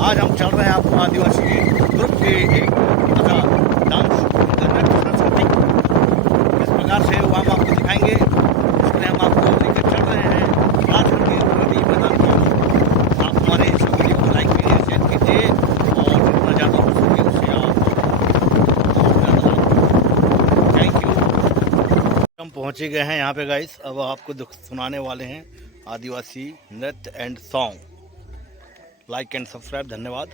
आज हम चल रहे हैं आपको आदिवासी ग्रुप के एक डांस नृत्य संस्कृति किस प्रकार से वो हम आपको दिखाएंगे, इसमें हम आपको लेकर चल रहे हैं। आज हम ये प्रति प्रदान की आप हमारे इस वीडियो को लाइक कीजिए, शेयर कीजिए और जितना ज़्यादा हो सके उससे आप थैंक यू। हम पहुँचे गए हैं यहाँ पे गाइस। अब आपको सुनाने वाले हैं आदिवासी नृत्य and song. Like and subscribe. धन्यवाद।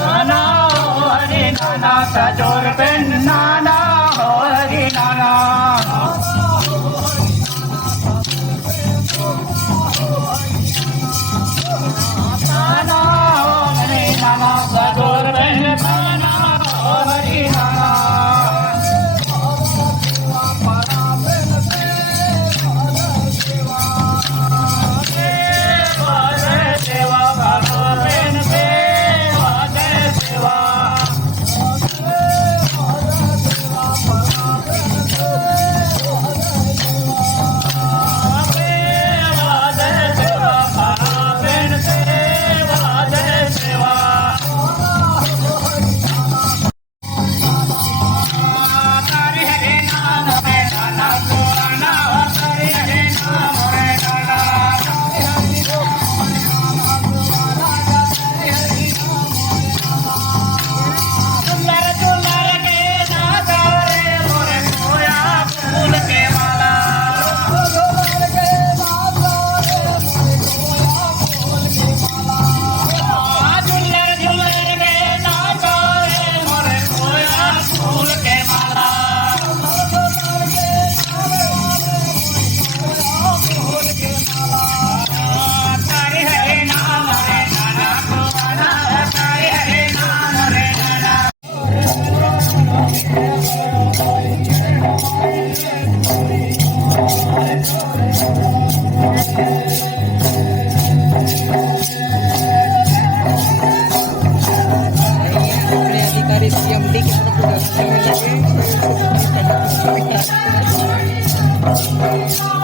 नाना हरि नाना सजोर पेन नाना हरि नाना नाना हरि नाना सजोर पेन नाना हरि नाना CMD kita sudah